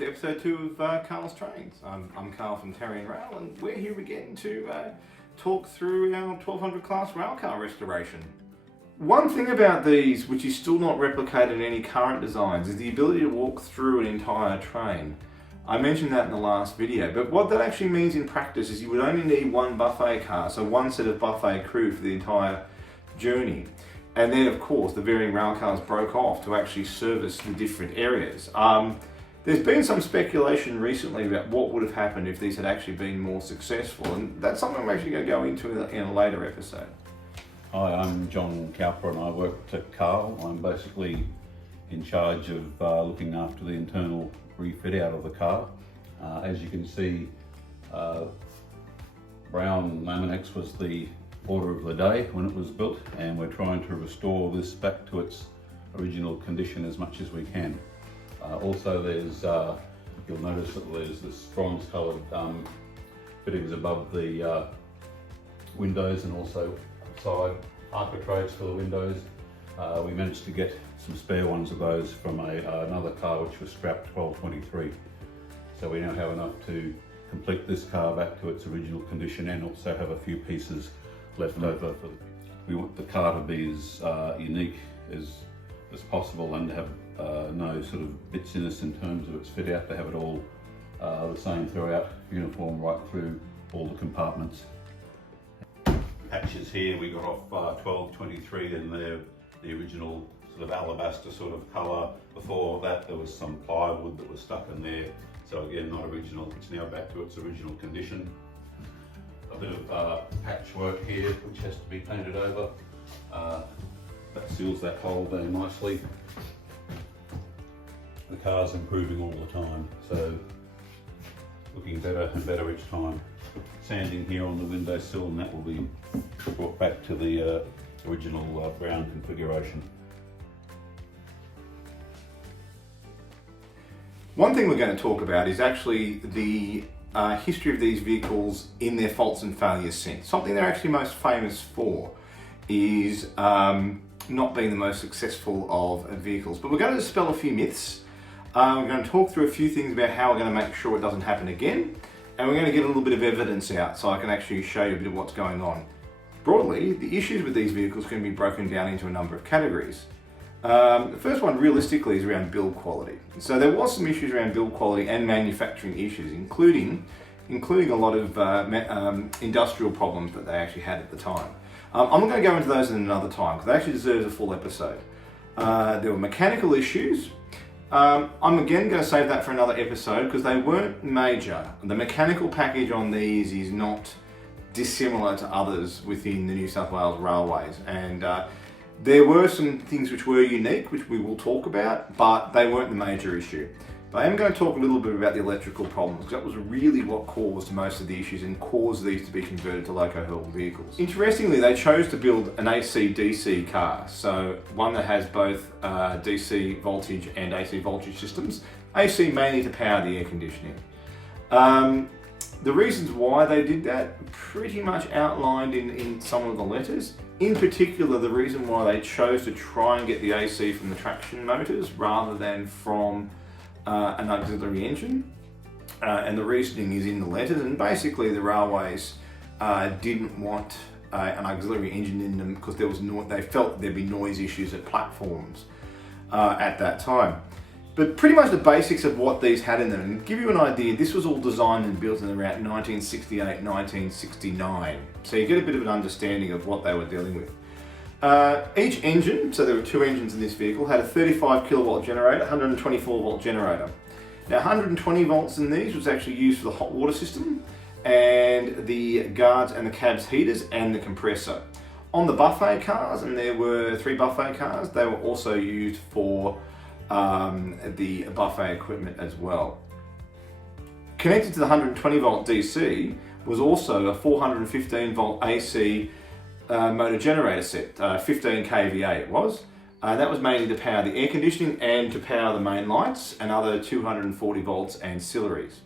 to episode 2 of KARL'S Trains. I'm Karl from Tarrion Rail, and we're here again to talk through our 1200 class railcar restoration. One thing about these, which is still not replicated in any current designs, is the ability to walk through an entire train. I mentioned that in the last video, but what that actually means in practice is you would only need one buffet car, so one set of buffet crew for the entire journey. And then, of course, the varying railcars broke off to actually service the different areas. There's been some speculation recently about what would have happened if these had actually been more successful, and that's something I'm actually going to go into in a later episode. Hi, I'm John Cowper and I work at KARL. I'm basically in charge of looking after the internal refit out of the car. As you can see, brown Laminex was the order of the day when it was built, and we're trying to restore this back to its original condition as much as we can. Also, there's you'll notice that there's this bronze coloured fittings above the windows and also side architraves for the windows. We managed to get some spare ones of those from another car which was scrapped 1223. So we now have enough to complete this car back to its original condition and also have a few pieces left over. We want the car to be as unique as possible and to have no sort of bitsiness in terms of its fit out, to have it all the same throughout, uniform right through all the compartments. Patches here we got off 1223 and they're the original sort of alabaster sort of colour. Before that there was some plywood that was stuck in there, so again not original. It's now back to its original condition. A bit of patchwork here which has to be painted over. That seals that hole there nicely. The car's improving all the time, so looking better and better each time. Sanding here on the windowsill, and that will be brought back to the original brown configuration. One thing we're going to talk about is actually the history of these vehicles in their faults and failures sense. Something they're actually most famous for is not being the most successful of vehicles. But we're going to dispel a few myths. We're going to talk through a few things about how we're going to make sure it doesn't happen again. And we're going to get a little bit of evidence out so I can actually show you a bit of what's going on. Broadly, the issues with these vehicles can be broken down into a number of categories. The first one realistically is around build quality. So there was some issues around build quality and manufacturing issues, including a lot of industrial problems that they actually had at the time. I'm not going to go into those in another time because they actually deserve a full episode. There were mechanical issues. I'm again going to save that for another episode because they weren't major. The mechanical package on these is not dissimilar to others within the New South Wales Railways, and there were some things which were unique, which we will talk about, but they weren't the major issue. But I am going to talk a little bit about the electrical problems, because that was really what caused most of the issues and caused these to be converted to loco-haul vehicles. Interestingly, they chose to build an AC-DC car, so one that has both DC voltage and AC voltage systems. AC mainly to power the air conditioning. The reasons why they did that pretty much outlined in some of the letters. In particular, the reason why they chose to try and get the AC from the traction motors rather than from an auxiliary engine, and the reasoning is in the letters, and basically the railways didn't want an auxiliary engine in them because they felt there'd be noise issues at platforms at that time. But pretty much the basics of what these had in them, and to give you an idea, this was all designed and built in around 1968, 1969. So you get a bit of an understanding of what they were dealing with. Each engine, so there were two engines in this vehicle, had a 35 kilowatt generator, 124 volt generator. Now 120 volts in these was actually used for the hot water system and the guards and the cab's heaters and the compressor. On the buffet cars, and there were 3 buffet cars, they were also used for the buffet equipment as well. Connected to the 120 volt DC was also a 415 volt AC motor generator set, 15 kVA it was. That was mainly to power the air conditioning and to power the main lights and other 240 volts ancillaries.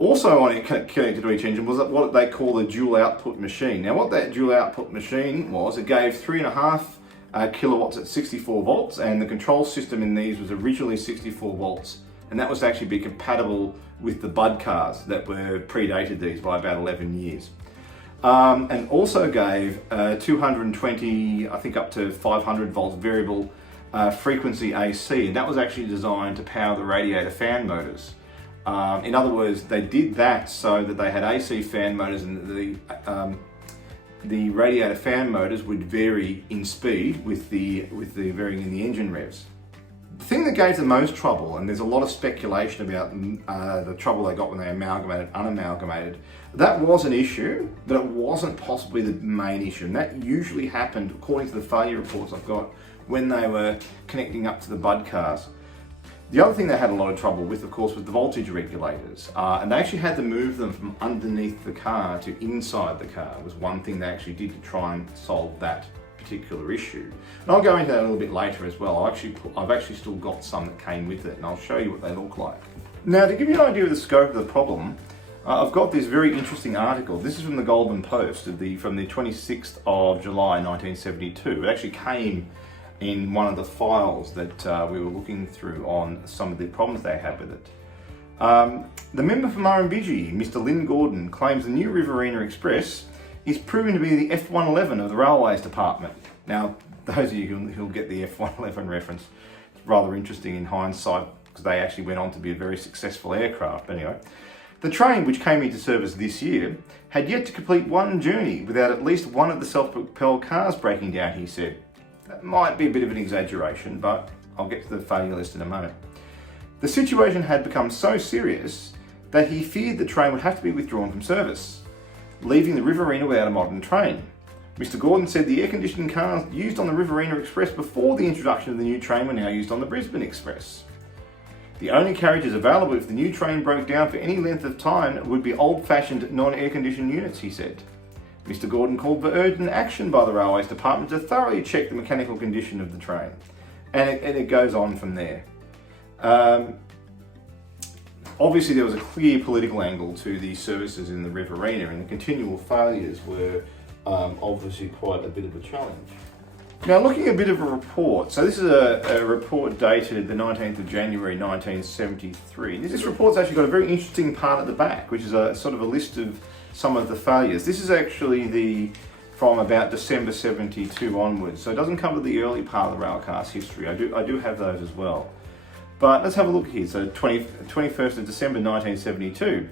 Also on it, connected to each engine, was what they call a dual output machine. Now what that dual output machine was, it gave 3.5 kilowatts at 64 volts, and the control system in these was originally 64 volts and that was to actually be compatible with the Bud cars that were predated these by about 11 years. And also gave 220, I think up to 500 volts variable frequency AC, and that was actually designed to power the radiator fan motors. In other words, they did that so that they had AC fan motors, and the radiator fan motors would vary in speed with the varying in the engine revs. The thing that gave the most trouble, and there's a lot of speculation about the trouble they got when they amalgamated, unamalgamated, that was an issue, but it wasn't possibly the main issue. And that usually happened, according to the failure reports I've got, when they were connecting up to the Bud cars. The other thing they had a lot of trouble with, of course, was the voltage regulators. And they actually had to move them from underneath the car to inside the car, was one thing they actually did to try and solve that particular issue. And I'll go into that a little bit later as well. I've actually still got some that came with it, and I'll show you what they look like. Now, to give you an idea of the scope of the problem, I've got this very interesting article. This is from the Goulburn Post from the 26th of July 1972. It actually came in one of the files that we were looking through on some of the problems they had with it. The member for Murrumbidgee, Mr. Lynn Gordon, claims the new Riverina Express is proven to be the F111 of the Railways Department. Now, those of you who'll get the F111 reference, it's rather interesting in hindsight because they actually went on to be a very successful aircraft. Anyway, the train, which came into service this year, had yet to complete one journey without at least one of the self-propelled cars breaking down, he said. That might be a bit of an exaggeration, but I'll get to the failure list in a moment. The situation had become so serious that he feared the train would have to be withdrawn from service, leaving the Riverina without a modern train. Mr. Gordon said the air-conditioned cars used on the Riverina Express before the introduction of the new train were now used on the Brisbane Express. The only carriages available if the new train broke down for any length of time would be old-fashioned non-air-conditioned units, he said. Mr. Gordon called for urgent action by the Railways Department to thoroughly check the mechanical condition of the train. And it goes on from there. Obviously there was a clear political angle to the services in the Riverina, and the continual failures were obviously quite a bit of a challenge. Now, looking at a bit of a report, so this is a report dated the 19th of January 1973. This report's actually got a very interesting part at the back, which is a sort of a list of some of the failures. This is actually from about December 72 onwards, so it doesn't cover the early part of the railcars history. I do have those as well. But let's have a look here. So 21st of December 1972,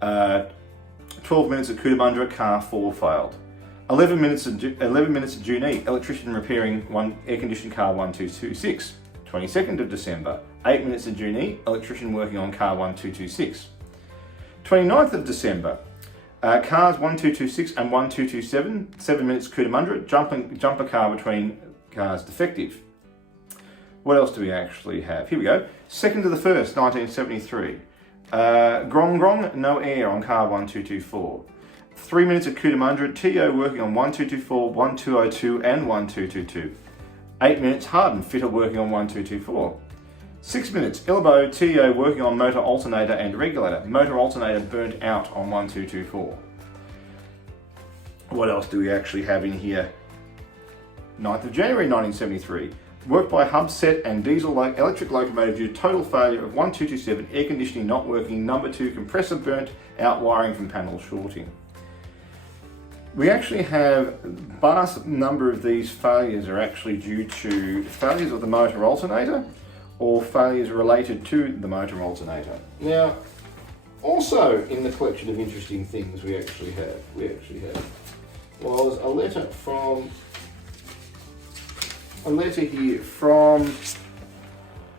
12 minutes at Cootamundra, car 4 failed. 11 minutes at Junee, electrician repairing air-conditioned car 1226. 22nd of December, 8 minutes at Junee, electrician working on car 1226. 29th of December, cars 1226 and 1227, 7 minutes Cootamundra, jumper car between cars defective. What else do we actually have? Here we go. 2nd to the 1st, 1973. Grong Grong, no air on car 1224. 3 minutes at Cootamundra, TO working on 1224, 1202 and 1222. 8 minutes Harden, fitter working on 1224. 6 minutes Illabo, TO working on motor alternator and regulator. Motor alternator burnt out on 1224. What else do we actually have in here? 9th of January 1973. Work by hub set and diesel electric locomotive due to total failure of 1227, air conditioning not working, number 2 compressor burnt out, wiring from panel shorting. We actually have a vast number of these failures are actually due to failures of the motor alternator or failures related to the motor alternator. Now, also in the collection of interesting things we actually have was a letter here from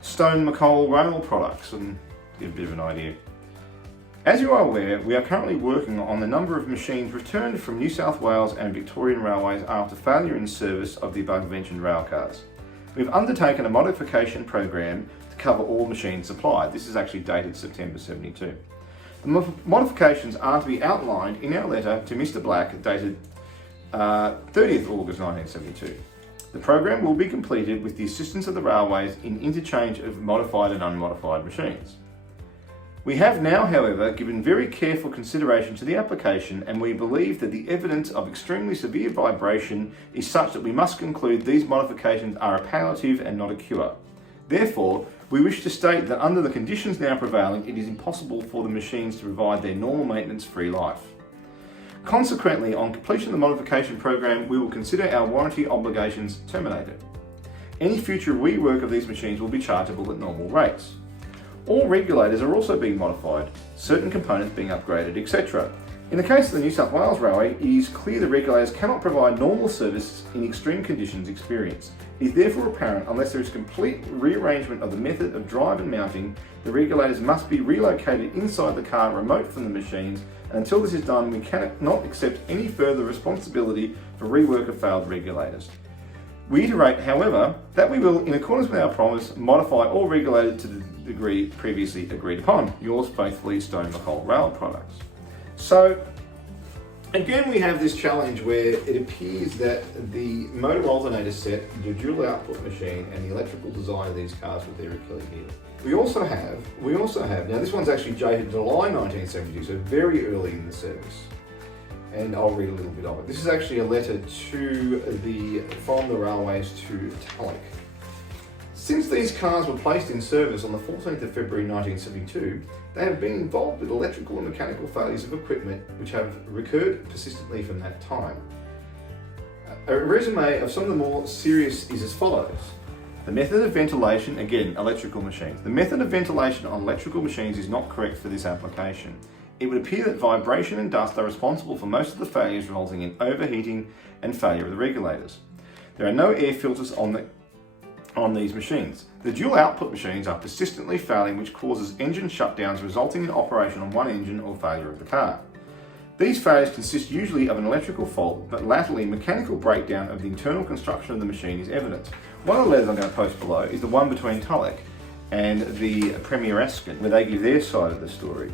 Stone McColl Rail Products, and give a bit of an idea. As you are aware, we are currently working on the number of machines returned from New South Wales and Victorian Railways after failure in service of the above-mentioned railcars. We've undertaken a modification program to cover all machines supplied. This is actually dated September 72. The modifications are to be outlined in our letter to Mr. Black, dated 30th August 1972. The program will be completed with the assistance of the railways in interchange of modified and unmodified machines. We have now, however, given very careful consideration to the application, and we believe that the evidence of extremely severe vibration is such that we must conclude these modifications are a palliative and not a cure. Therefore, we wish to state that under the conditions now prevailing, it is impossible for the machines to provide their normal maintenance-free life. Consequently, on completion of the modification program, we will consider our warranty obligations terminated. Any future rework of these machines will be chargeable at normal rates. All regulators are also being modified, certain components being upgraded, etc. In the case of the New South Wales Railway, it is clear the regulators cannot provide normal service in extreme conditions experienced. It is therefore apparent, unless there is complete rearrangement of the method of drive and mounting, the regulators must be relocated inside the car remote from the machines, and until this is done, we cannot accept any further responsibility for rework of failed regulators. We iterate, however, that we will, in accordance with our promise, modify all regulators to the degree previously agreed upon. Yours faithfully, Stone McColl Rail Products. So, again, we have this challenge where it appears that the motor alternator set, the dual output machine, and the electrical design of these cars were their Achilles heel. We also have, now this one's actually dated July 1972, so very early in the service. And I'll read a little bit of it. This is actually a letter from the railways to Tulloch. Since these cars were placed in service on the 14th of February 1972, they have been involved with electrical and mechanical failures of equipment which have recurred persistently from that time. A resume of some of the more serious is as follows. The method of ventilation, again, electrical machines. The method of ventilation on electrical machines is not correct for this application. It would appear that vibration and dust are responsible for most of the failures, resulting in overheating and failure of the regulators. There are no air filters on these machines. The dual output machines are persistently failing, which causes engine shutdowns, resulting in operation on one engine or failure of the car. These failures consist usually of an electrical fault, but latterly mechanical breakdown of the internal construction of the machine is evident. One of the letters I'm going to post below is the one between Tulloch and the Premier Askin, where they give their side of the story.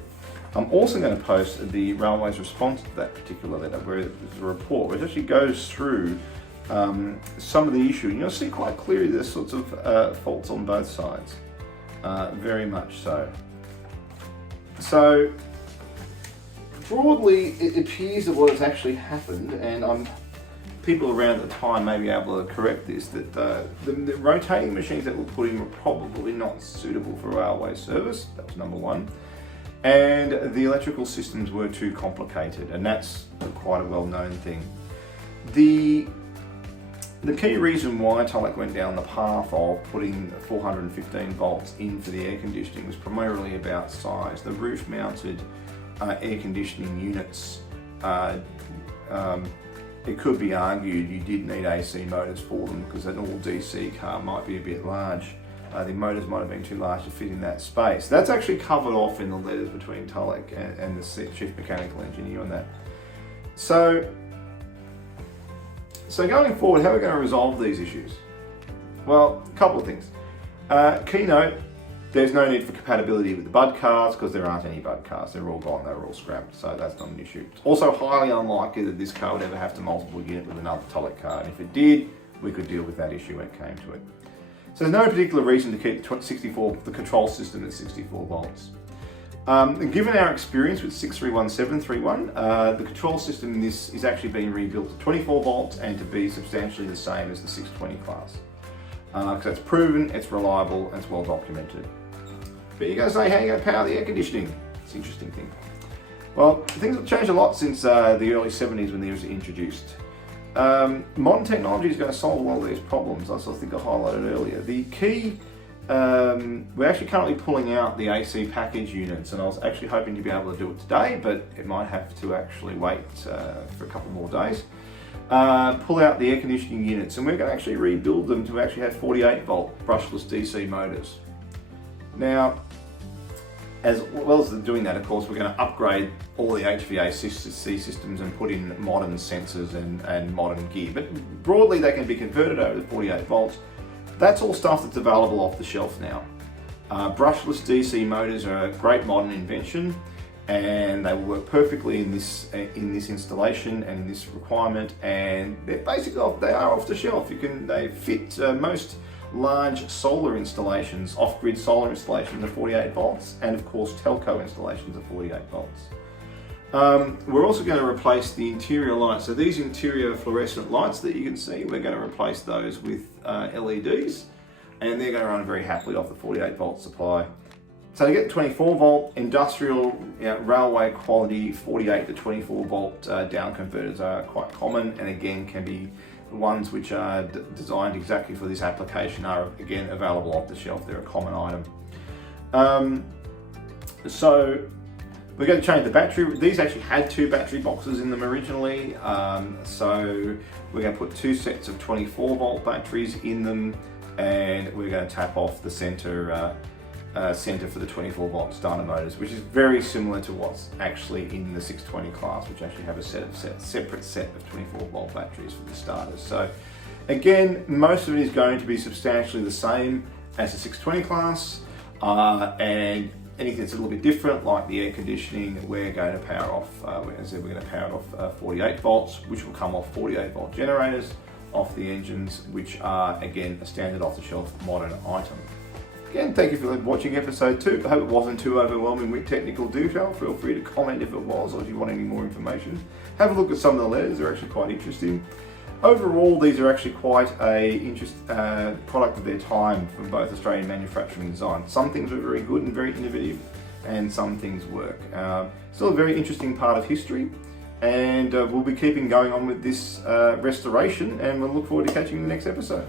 I'm also going to post the Railway's response to that particular letter, where there's a report which actually goes through some of the issue. And you'll see quite clearly there's sorts of faults on both sides, very much so. So broadly, it appears that what has actually happened, and people around at the time may be able to correct this, that the rotating machines that were put in were probably not suitable for railway service. That was number one. And the electrical systems were too complicated, and that's quite a well-known thing. The key reason why Tulloch went down the path of putting 415 volts in for the air conditioning was primarily about size. The roof-mounted air conditioning units, it could be argued you did need AC motors for them, because an all-DC car might be a bit large. The motors might have been too large to fit in that space. That's actually covered off in the letters between Tulloch and the chief mechanical engineer on that. So going forward, how are we going to resolve these issues? Well, a couple of things. Keynote, there's no need for compatibility with the Bud cars, because there aren't any Bud cars. They're all gone, they're all scrapped, so that's not an issue. It's also highly unlikely that this car would ever have to multiple unit with another Tulloch car, and if it did, we could deal with that issue when it came to it. So there's no particular reason to keep the control system at 64 volts. Given our experience with 631-731, the control system in this is actually being rebuilt to 24 volts and to be substantially the same as the 620 class. Because that's proven, it's reliable, and it's well documented. But you're going to say, how are you going to power the air conditioning? It's an interesting thing. Well, things have changed a lot since the early 70s when these were introduced. Modern technology is going to solve a lot of these problems, as I think I highlighted earlier. The key, we're actually currently pulling out the AC package units, and I was actually hoping to be able to do it today, but it might have to actually wait for a couple more days. Pull out the air conditioning units, and we're going to actually rebuild them to actually have 48 volt brushless DC motors. Now, as well as doing that, of course, we're going to upgrade all the HVAC systems and put in modern sensors and modern gear. But broadly, they can be converted over to 48 volts. That's all stuff that's available off the shelf now. Brushless DC motors are a great modern invention, and they will work perfectly in this installation and in this requirement. And they're basically they are off the shelf. They fit most large solar installations, off-grid solar installations of 48 volts, and of course telco installations of 48 volts. We're also going to replace the interior lights. So these interior fluorescent lights that you can see, we're going to replace those with LEDs. and they're going to run very happily off the 48 volt supply. So to get the 24 volt industrial railway quality 48 to 24 volt down converters are quite common, and again can be the ones which are designed exactly for this application are again available off the shelf. They're a common item. So we're going to change the battery. These actually had 2 battery boxes in them originally, so we're going to put 2 sets of 24 volt batteries in them, and we're going to tap off the center for the 24 volt starter motors, which is very similar to what's actually in the 620 class, which actually have a separate set of 24 volt batteries for the starters. So again, most of it is going to be substantially the same as the 620 class, and anything that's a little bit different, like the air conditioning, we're going to power off, as I said, we're going to power it off 48 volts, which will come off 48 volt generators off the engines, which are again a standard off the shelf modern item. Again, thank you for watching episode 2. I hope it wasn't too overwhelming with technical detail. Feel free to comment if it was, or if you want any more information. Have a look at some of the letters, they're actually quite interesting. Overall, these are actually quite a product of their time from both Australian manufacturing and design. Some things are very good and very innovative, and some things work. Still a very interesting part of history, and we'll be keeping going on with this restoration, and we'll look forward to catching you in the next episode.